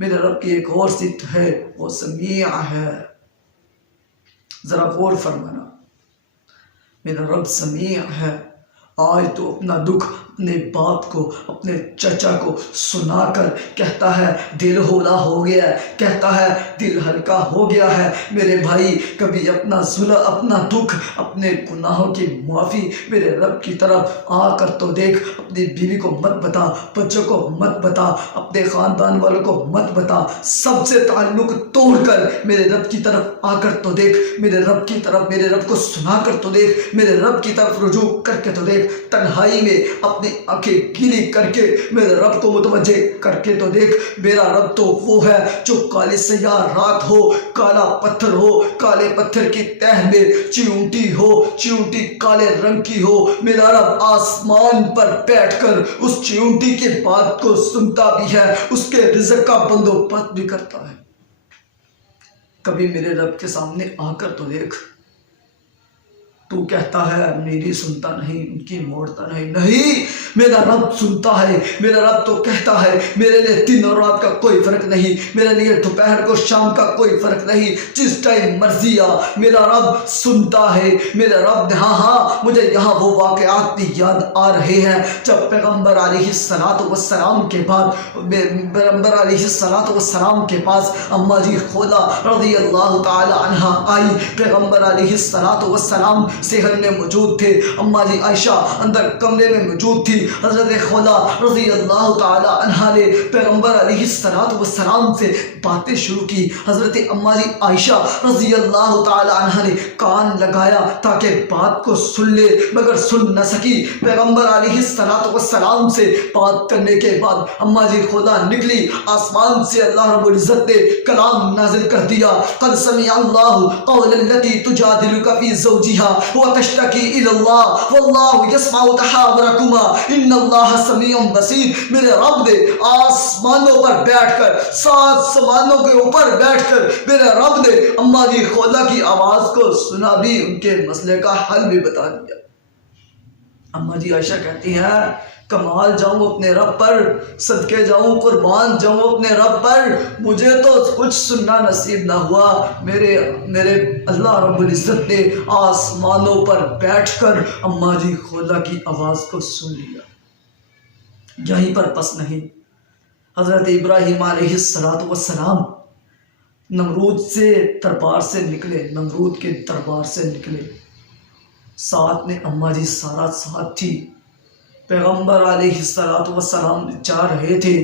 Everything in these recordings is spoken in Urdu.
میرے رب کی ایک اور صفت ہے، وہ سمیع ہے۔ ذرا غور فرمانا، میرا رب سمیع ہے۔ آج تو اپنا دکھ اپنے باپ کو، اپنے چچا کو سنا کر کہتا ہے دل ہولا ہو گیا ہے، کہتا ہے دل ہلکا ہو گیا ہے۔ میرے بھائی، کبھی اپنا دکھ، اپنے گناہوں کی معافی میرے رب کی طرف آ کر تو دیکھ۔ اپنی بیوی کو مت بتا، بچوں کو مت بتا، اپنے خاندان والوں کو مت بتا، سب سے تعلق توڑ کر میرے رب کی طرف آ کر تو دیکھ، میرے رب کی طرف، میرے رب کو سنا کر تو دیکھ، میرے رب کی طرف رجوع کر کے تو دیکھ، تنہائی میں اپنی آنکھیں گیلی کر کے میرے رب کو متوجہ کر کے تو دیکھ۔ میرا رب تو وہ ہے جو کالی سیاہ رات ہو، کالا پتھر ہو، کالے پتھر کی تہ میں چیونٹی ہو، چیونٹی کالے رنگ کی ہو، میرا رب آسمان پر بیٹھ کر اس چیونٹی کے بات کو سنتا بھی ہے، اس کے رزق کا بندوبست بھی کرتا ہے۔ کبھی میرے رب کے سامنے آ کر تو دیکھ۔ تو کہتا ہے میری سنتا نہیں، ان کی موڑتا نہیں۔ نہیں، میرا رب سنتا ہے۔ میرا رب تو کہتا ہے میرے لیے دن اور رات کا کوئی فرق نہیں، میرے لیے دوپہر کو شام کا کوئی فرق نہیں، جس ٹائم مرضی آ، میرا رب سنتا ہے۔ میرا رب نے ہاں مجھے یہاں وہ واقعات بھی یاد آ رہے ہیں جب پیغمبر علیہ السلام کے بعد، پیغمبر علیہ السلام کے پاس اماں جی خولا رضی اللہ تعالی عنہا آئی۔ پیغمبر علیہ السلام صحن میں موجود تھے، اماں جی عائشہ اندر کمرے میں موجود تھی۔ حضرت خولا رضی اللہ تعالی عنہا نے پیغمبر علیہ السلام سے باتیں شروع کی۔ حضرت اماں جی عائشہ رضی اللہ تعالی عنہا نے کان لگایا تاکہ بات کو سن لے، مگر سن نہ سکی۔ پیغمبر علیہ السلام سے بات کرنے کے بعد اماں جی خولا نکلی، آسمان سے اللہ رب العزت نے کلام نازل کر دیا۔ قد سمع اللہ قول التي تجادلك في زوجها وتشتكي الى الله والله يسمع تحاوركما ان الله سميع بصير۔ میرے رب نے آسمانوں پر بیٹھ کر، 7 سمانوں کے اوپر بیٹھ کر میرے رب نے اماں جی خولا کی آواز کو سنا بھی، ان کے مسئلے کا حل بھی بتا دیا۔ اماں جی عائشہ کہتی ہیں کمال جاؤں اپنے رب پر، صدقے جاؤں، قربان جاؤں اپنے رب پر، مجھے تو کچھ سننا نصیب نہ ہوا۔ میرے اللہ رب العزت نے آسمانوں پر بیٹھ کر اماں جی خولا کی آواز کو سن لیا۔ یہیں پر پس نہیں، حضرت ابراہیم علیہ السلام نمرود سے دربار سے نکلے، نمرود کے دربار سے نکلے، ساتھ میں اماں جی سارا ساتھ تھی۔ پیغمبر علیہ السلام جا رہے تھے،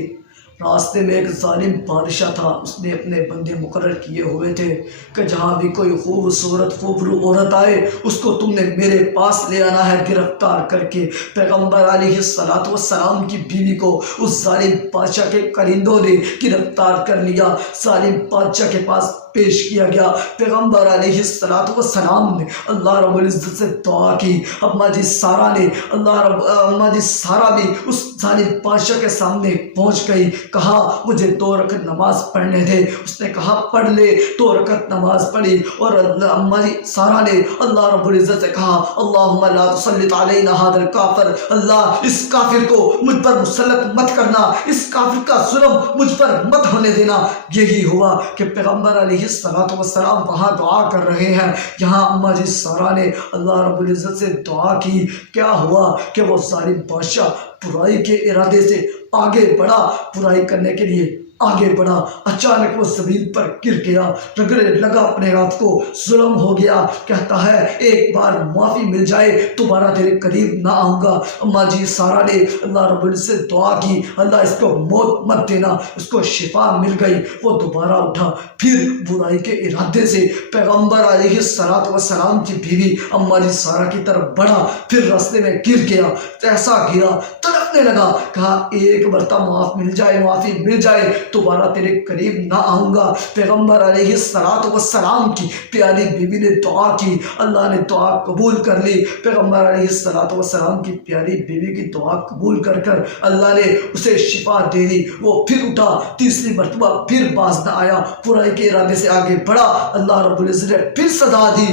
راستے میں ایک ظالم بادشاہ تھا، اس نے اپنے بندے مقرر کیے ہوئے تھے کہ جہاں بھی کوئی خوبصورت خوبرو عورت آئے اس کو تم نے میرے پاس لے آنا ہے گرفتار کر کے۔ پیغمبر علیہ السلام کی بیوی کو اس ظالم بادشاہ کے کرندوں نے گرفتار کر لیا، ظالم بادشاہ کے پاس پیش کیا گیا۔ پیغمبر علیہ السلام نے اللہ رب العزت سے دعا کی۔ اماں جی سارا نے اماں جی سارا بھی اس ظالم بادشاہ کے سامنے پہنچ گئی، کہا مجھے 2 رکعت نماز پڑھنے دے۔ اس نے کہا پڑھ لے، 2 رکعت نماز پڑھی، اور اماں جی سارا نے اللہ رب العزت سے کہا اللہم لا تسلط علینا ھذا الکافر، اللہ اس کافر کو مجھ پر مسلط مت کرنا، اس کافر کا ظلم مجھ پر مت ہونے دینا۔ یہی ہوا کہ پیغمبر علیہ السلام وہاں دعا کر رہے ہیں، یہاں اماں جی سارا نے اللہ رب العزت سے دعا کی۔ کیا ہوا کہ وہ ظالم بادشاہ برائی کے ارادے سے آگے بڑھا، برائی کرنے کے لیے آگے بڑھا، اچانک وہ زمین پر گر گیا، رگڑنے لگا اپنے آپ کو، ظلم ہو گیا۔ کہتا ہے ایک بار معافی مل جائے دوبارہ تیرے قریب نہ آؤں گا۔ اماں جی سارا نے اللہ رب العزت سے دعا کی اللہ اس کو موت مت دینا، اس کو شفا مل گئی، وہ دوبارہ اٹھا، پھر برائی کے ارادے سے پیغمبر علیہ السلام کی بیوی اماں جی سارا کی طرف بڑھا، پھر راستے میں گر گیا، ایسا گرا تڑپنے لگا، کہا ایک مرتبہ معاف مل جائے، معافی مل جائے دوبارہ تیرے قریب نہ آؤں گا۔ پیغمبر علیہ السلام کی پیاری بیوی نے دعا کی، اللہ نے دعا قبول کر لی۔ پیغمبر علیہ السلام کی پیاری بیوی کی دعا قبول کر کر اللہ نے اسے شفا دے دی، وہ پھر اٹھا، تیسری مرتبہ پھر باز نہ آیا، برائی کے ارادے سے آگے بڑھا، اللہ رب العزت نے پھر سزا دی،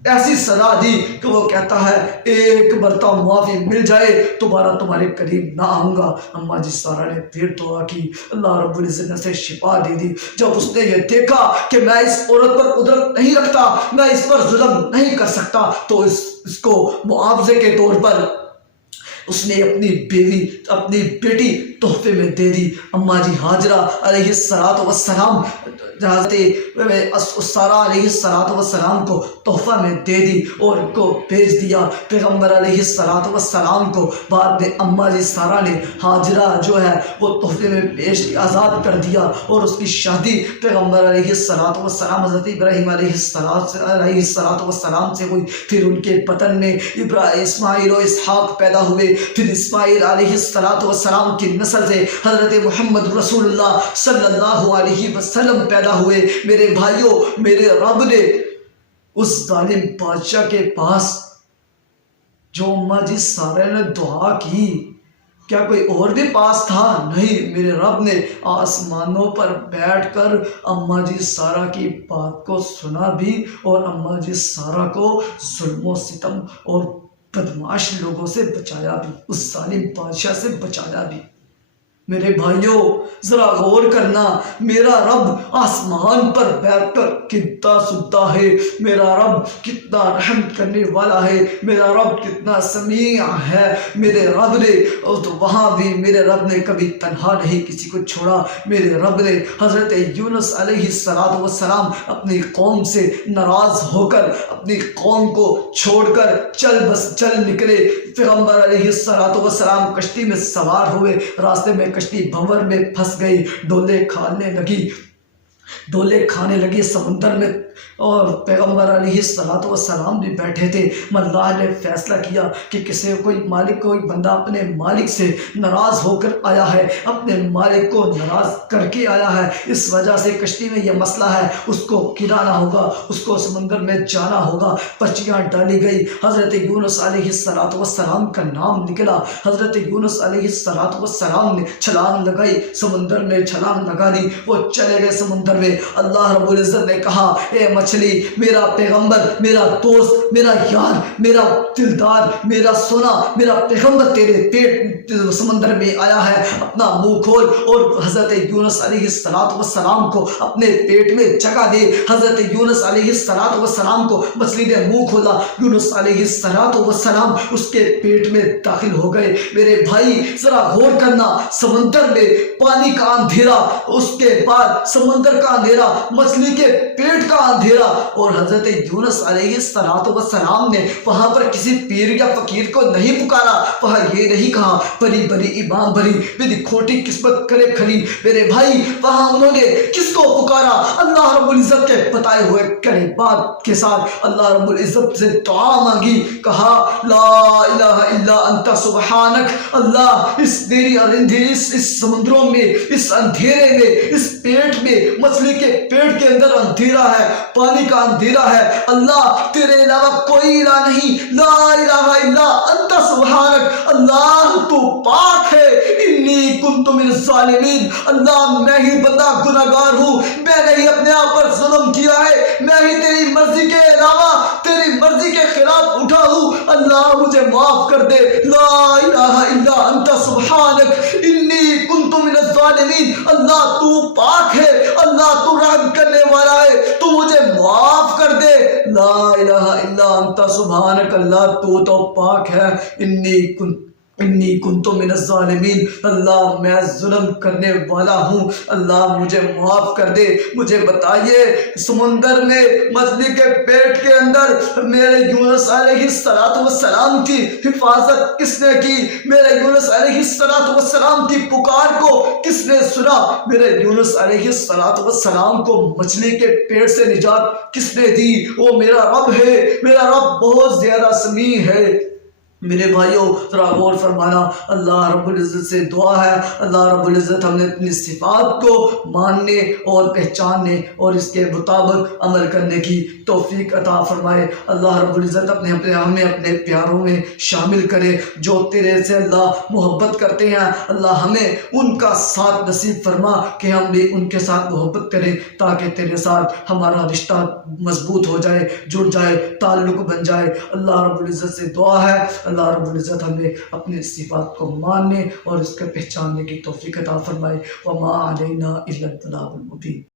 ایسی سزا دی کہ وہ کہتا ہے ایک مرتبہ معافی مل جائے دوبارہ تمہارے قریب نہ آؤں گا۔ اماں جی سارا نے پھر دعا کی، اللہ رب العزت نے اسے شفا دے دی۔ جب اس نے یہ دیکھا کہ میں اس عورت پر قدرت نہیں رکھتا، میں اس پر ظلم نہیں کر سکتا، تو اس کو معاوضے کے طور پر اس نے اپنی بیوی، اپنی بیٹی تحفے میں دے دی۔ اماں جی ہاجرہ علیہ السلام حضرت سارہ علیہ السلام کو تحفہ میں دے دی اور ان کو بھیج دیا پیغمبر علیہ السلام کو۔ بعد میں اماں جی سارہ نے ہاجرہ جو ہے وہ تحفے میں آزاد کر دیا اور اس کی شادی پیغمبر علیہ السلام حضرت ابراہیم علیہ السلام سے ہوئی۔ پھر ان کے بطن میں اسماعیل و اسحاق پیدا ہوئے، پھر اسماعیل علیہ السلام کی نسل سے حضرت محمد رسول اللہ صلی اللہ علیہ وسلم پیدا ہوئے۔ میرے بھائیوں، میرے رب نے اس ظالم بادشاہ کے پاس جو اماں جی سارہ نے دعا کی، کیا کوئی اور بھی پاس تھا؟ نہیں، میرے رب نے آسمانوں پر بیٹھ کر اماں جی سارہ کی بات کو سنا بھی اور اماں جی سارہ کو ظلم و ستم اور بدمعاش لوگوں سے بچایا بھی، اس ظالم بادشاہ سے بچایا بھی۔ میرے بھائیوں ذرا غور کرنا، میرا رب آسمان پر بیٹھ کر کتنا سنتا ہے، میرا رب کتنا رحم کرنے والا ہے، میرا رب کتنا سمیع ہے۔ میرے رب نے وہاں بھی میرے رب نے کبھی تنہا نہیں کسی کو چھوڑا۔ میرے رب نے حضرت یونس علیہ السلام اپنی قوم سے ناراض ہو کر اپنی قوم کو چھوڑ کر چل نکلے۔ پیغمبر علیہ السلام کشتی میں سوار ہوئے، راستے میں کشتی بھنور میں پھنس گئی، ڈولے کھانے لگی سمندر میں، اور پیغمبر علیہ السلام بھی بیٹھے تھے۔ اللہ نے فیصلہ کیا کہ کوئی بندہ اپنے مالک سے ناراض ہو کر آیا ہے، اپنے مالک کو ناراض کر کے آیا ہے، اس وجہ سے کشتی میں یہ مسئلہ ہے، اس کو گرانا ہوگا، اس کو سمندر میں جانا ہوگا۔ پرچیاں ڈالی گئی، حضرت یونس علیہ السلام کا نام نکلا۔ حضرت یونس علیہ السلام نے چھلانگ لگائی، سمندر میں چھلانگ لگا دی، وہ چلے گئے سمندر میں۔ اللہ رب العزت نے کہا، اے مچھلی، میرا پیغمبر، میرا دوست، میرا یار، میرا دلدار، میرا سونا، میرا پیغمبر تیرے پیٹ سمندر میں آیا ہے، اپنا منہ کھول اور حضرت یونس علیہ السلام کو اپنے پیٹ میں جگہ دے۔ حضرت یونس علیہ السلام کو مچھلی نے منہ کھولا، یونس علیہ السلام اس کے پیٹ میں داخل ہو گئے۔ میرے بھائی ذرا غور کرنا، سمندر میں پانی کا اندھیرا، اس کے بعد سمندر کا اندھیرا، مچھلی کے پیٹ کا اندھیرا، اور حضرت یونس علیہ السلام نے وہاں پر کسی پیر یا فقیر کو نہیں پکارا، وہاں یہ نہیں کہا بری بری امام بری میری کھوٹی قسمت کرے کھڑی۔ میرے بھائی وہاں انہوں نے کس کو پکارا؟ اللہ رب العزت کے بتائے ہوئے کلمات کے ساتھ اللہ رب العزت سے دعا مانگی، کہا لا الہ الا انت سبحانک۔ اللہ اس سمندروں میں، اس اندھیرے میں، اس پیٹ میں، مچھلی کے پیٹ کے اندر اندھیرا ہے، پانی کا اندھیرا ہے، اللہ تیرے علاوہ کوئی الہ نہیں، لا الہ الا انت سبحانک، اللہ تو پاک ہے، انی کنت من الظالمین، اللہ میں ہی بندہ گناہگار ہوں، میں نے ہی اپنے آپ پر ظلم کیا ہے، میں ہی تیری مرضی کے علاوہ تیری مرضی کے خلاف اٹھا ہوں، اللہ مجھے معاف کر دے، لا الہ الا انت سبحانک انی کنت من الظالمین، اللہ تو پاک ہے، اللہ تو رحم کرنے والا ہے، تو مجھے معاف کر دے، لا الہ الا انت سبحانک، اللہ تو پاک ہے، انی کنت من الظالمین، اللہ میں ظلم کرنے والا ہوں، اللہ مجھے معاف کر دے۔ مجھے بتائیے سمندر میں مچھلی کے پیٹ کے اندر میرے یونس علیہ السلام کی حفاظت کس نے کی؟ میرے یونس علیہ السلام کی پکار کو کس نے سنا؟ میرے یونس علیہ السلام کو مچھلی کے پیٹ سے نجات کس نے دی؟ وہ میرا رب ہے، میرا رب بہت زیادہ سمیع ہے۔ میرے بھائیوں ذرا غور فرمانا، اللہ رب العزت سے دعا ہے اللہ رب العزت ہمیں اپنی صفات کو ماننے اور پہچاننے اور اس کے مطابق عمل کرنے کی توفیق عطا فرمائے۔ اللہ رب العزت ہمیں اپنے پیاروں میں شامل کرے جو تیرے سے اللہ محبت کرتے ہیں۔ اللہ ہمیں ان کا ساتھ نصیب فرما کہ ہم بھی ان کے ساتھ محبت کریں تاکہ تیرے ساتھ ہمارا رشتہ مضبوط ہو جائے، جڑ جائے، تعلق بن جائے۔ اللہ رب العزت سے دعا ہے اللہ رب العزت ہمیں اپنے صفات کو ماننے اور اس کے پہچاننے کی توفیق عطا فرمائے۔ وما علینا الا البلاغ المبین۔